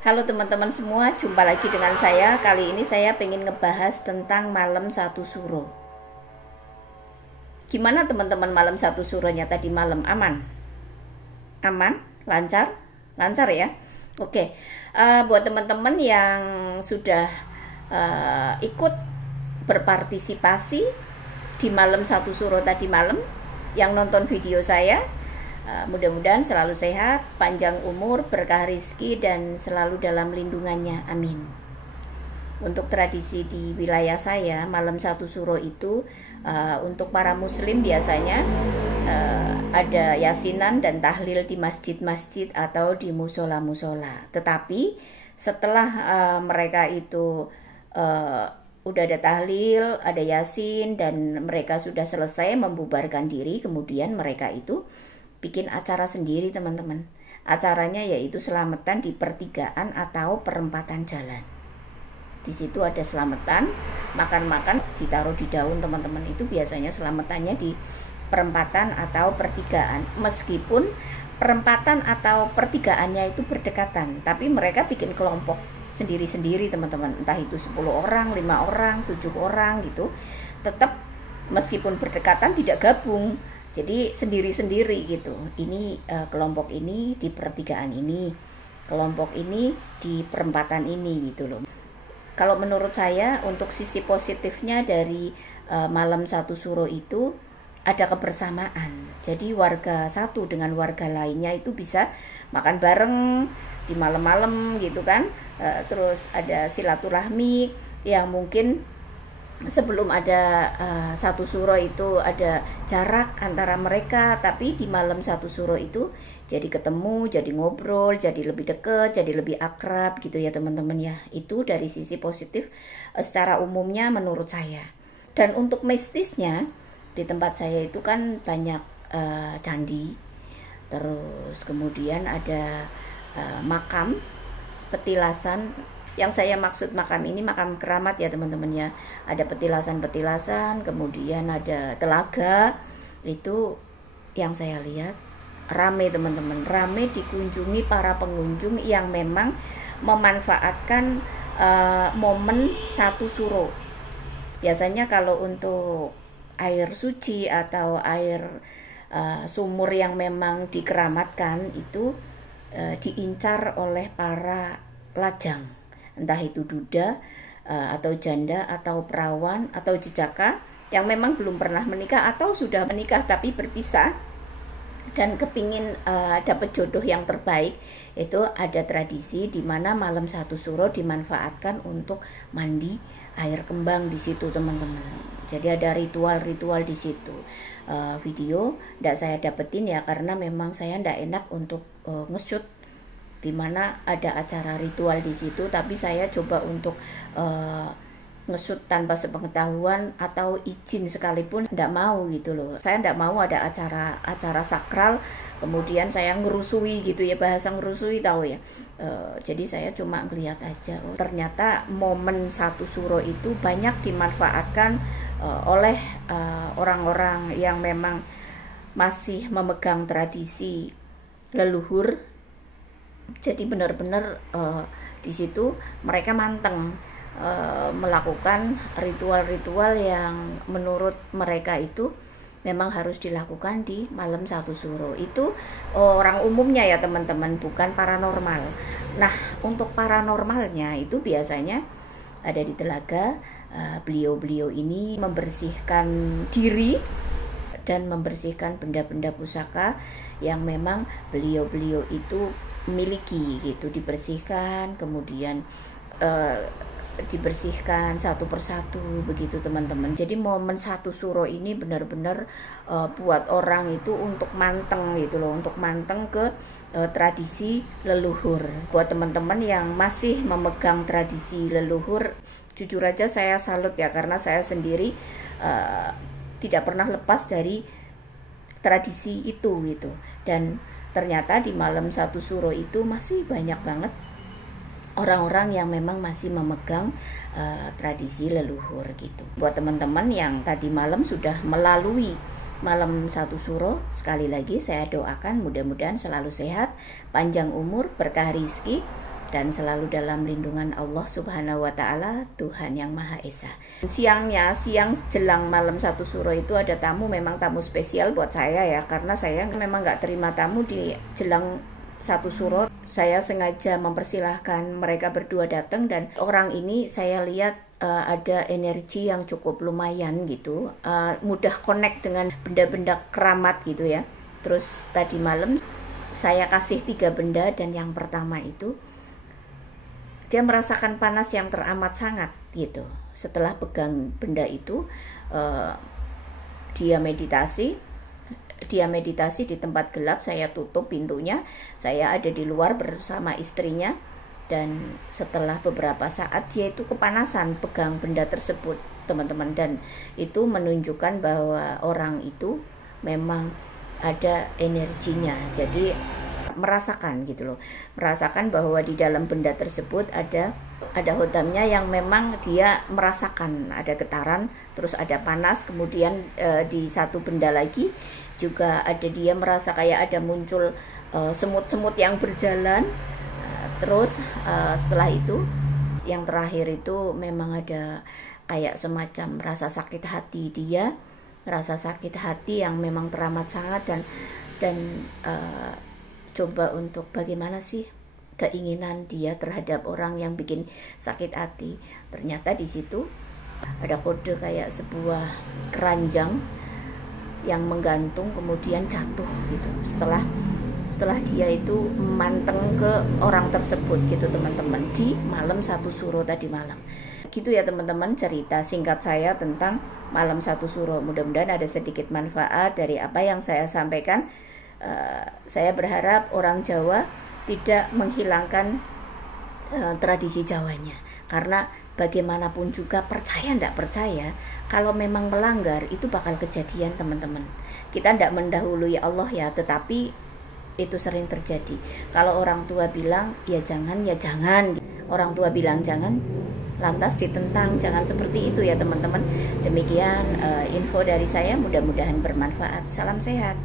Halo teman-teman semua, jumpa lagi dengan saya. Kali ini saya pengen ngebahas tentang malam satu suro. Gimana teman-teman malam satu suronya tadi malam? Aman? Aman? Lancar? Lancar ya? Oke, buat teman-teman yang sudah ikut berpartisipasi di malam satu suro tadi malam, yang nonton video saya, mudah-mudahan selalu sehat, panjang umur, berkah rezeki, dan selalu dalam lindungannya. Amin. Untuk tradisi di wilayah saya, malam satu suro itu untuk para muslim biasanya ada yasinan dan tahlil di masjid-masjid atau di musola-musola. Tetapi setelah mereka itu udah ada tahlil, ada yasin, dan mereka sudah selesai membubarkan diri, kemudian mereka itu bikin acara sendiri teman-teman. Acaranya yaitu selamatan di pertigaan atau perempatan jalan. Di situ ada selamatan, makan-makan, ditaruh di daun teman-teman. Itu biasanya selamatannya di perempatan atau pertigaan. Meskipun perempatan atau pertigaannya itu berdekatan, tapi mereka bikin kelompok sendiri-sendiri teman-teman. Entah itu 10 orang, 5 orang, 7 orang gitu. Tetap meskipun berdekatan tidak gabung. Jadi sendiri-sendiri gitu. Ini kelompok ini di pertigaan ini, kelompok ini di perempatan ini gitu loh. Kalau menurut saya untuk sisi positifnya dari malam satu suro itu ada kebersamaan. Jadi warga satu dengan warga lainnya itu bisa makan bareng di malam-malam gitu kan. Terus ada silaturahmi yang mungkin sebelum ada satu suro itu ada jarak antara mereka, tapi di malam satu suro itu jadi ketemu, jadi ngobrol, jadi lebih dekat, jadi lebih akrab gitu ya teman-teman ya. Itu dari sisi positif secara umumnya menurut saya. Dan untuk mistisnya di tempat saya itu kan banyak candi, terus kemudian ada makam, petilasan. Yang saya maksud makam ini makam keramat ya teman-teman ya. Ada petilasan-petilasan, kemudian ada telaga. Itu yang saya lihat rame teman-teman, rame dikunjungi para pengunjung yang memang memanfaatkan momen satu suro. Biasanya kalau untuk air suci atau air sumur yang memang dikeramatkan itu diincar oleh para lajang, entah itu duda atau janda atau perawan atau jejaka yang memang belum pernah menikah atau sudah menikah tapi berpisah dan kepingin dapat jodoh yang terbaik. Itu ada tradisi di mana malam satu suro dimanfaatkan untuk mandi air kembang di situ teman-teman. Jadi ada ritual-ritual di situ. Video tidak saya dapetin ya karena memang saya tidak enak untuk nge-shoot di mana ada acara ritual di situ, tapi saya coba untuk nge-shoot tanpa sepengetahuan atau izin sekalipun tidak mau gitu loh. Saya tidak mau ada acara sakral kemudian saya ngerusui gitu ya, bahasa ngerusui tahu ya. Jadi saya cuma ngeliat aja, oh, ternyata momen satu suro itu banyak dimanfaatkan oleh orang-orang yang memang masih memegang tradisi leluhur. Jadi benar-benar di situ mereka manteng melakukan ritual-ritual yang menurut mereka itu memang harus dilakukan di malam satu suro. Itu orang umumnya ya teman-teman, bukan paranormal. Nah untuk paranormalnya itu biasanya ada di telaga. Beliau-beliau ini membersihkan diri dan membersihkan benda-benda pusaka yang memang beliau-beliau itu miliki gitu, dibersihkan, kemudian dibersihkan satu persatu begitu teman-teman. Jadi momen satu suro ini benar-benar buat orang itu untuk manteng gitu loh, untuk manteng ke tradisi leluhur. Buat teman-teman yang masih memegang tradisi leluhur, jujur aja saya salut ya, karena saya sendiri tidak pernah lepas dari tradisi itu gitu. Dan ternyata di malam satu suro itu masih banyak banget orang-orang yang memang masih memegang tradisi leluhur gitu. Buat teman-teman yang tadi malam sudah melalui malam satu suro, sekali lagi saya doakan mudah-mudahan selalu sehat, panjang umur, berkah rezeki, dan selalu dalam lindungan Allah Subhanahu wa Ta'ala, Tuhan yang Maha Esa. Siang jelang malam 1 Suro itu ada tamu, memang tamu spesial buat saya ya, karena saya memang nggak terima tamu di jelang 1 Suro. Saya sengaja mempersilahkan mereka berdua datang, dan orang ini saya lihat ada energi yang cukup lumayan gitu, mudah connect dengan benda-benda keramat gitu ya. Terus tadi malam saya kasih 3 benda, dan yang pertama itu dia merasakan panas yang teramat sangat gitu. Setelah pegang benda itu, dia meditasi di tempat gelap. Saya tutup pintunya, saya ada di luar bersama istrinya, dan setelah beberapa saat dia itu kepanasan pegang benda tersebut, teman-teman, dan itu menunjukkan bahwa orang itu memang ada energinya. Jadi merasakan gitu loh, merasakan bahwa di dalam benda tersebut ada hodamnya yang memang dia merasakan ada getaran, terus ada panas. Kemudian di satu benda lagi juga ada, dia merasa kayak ada muncul semut-semut yang berjalan. Terus setelah itu yang terakhir itu memang ada kayak semacam rasa sakit hati, dia rasa sakit hati yang memang teramat sangat, dan coba untuk bagaimana sih keinginan dia terhadap orang yang bikin sakit hati. Ternyata di situ ada kode kayak sebuah keranjang yang menggantung kemudian jatuh gitu, setelah dia itu manteng ke orang tersebut gitu teman-teman, di malam 1 Suro tadi malam. Gitu ya teman-teman, cerita singkat saya tentang malam 1 Suro. Mudah-mudahan ada sedikit manfaat dari apa yang saya sampaikan. Saya berharap orang Jawa tidak menghilangkan tradisi Jawanya, karena bagaimanapun juga, percaya tidak percaya, kalau memang melanggar itu bakal kejadian teman-teman. Kita tidak mendahului Allah ya, tetapi itu sering terjadi. Kalau orang tua bilang ya jangan, ya jangan. Orang tua bilang jangan, lantas ditentang. Jangan seperti itu ya teman-teman. Demikian info dari saya, mudah-mudahan bermanfaat. Salam sehat.